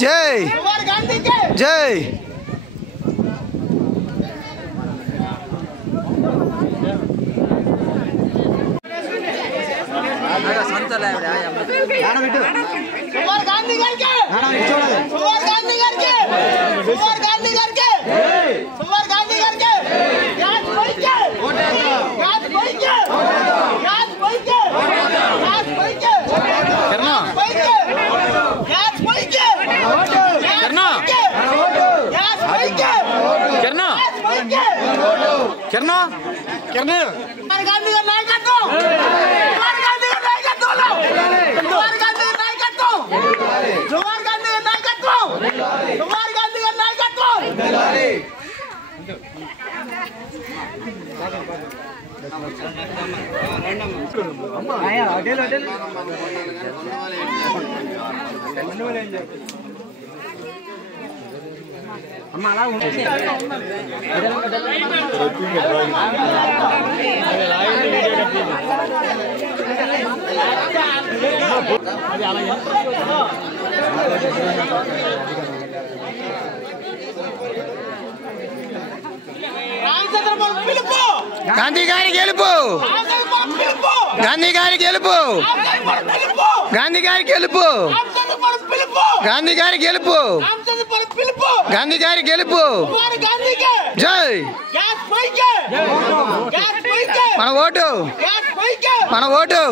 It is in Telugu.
జై జై గాంధీ గారి గెలుపు గాంధీ గారి గెలుపు గాంధీ గారి గెలుపు గాంధీ గారి గెలుపు గాంధీ గారి గెలుపు జై మన ఓటు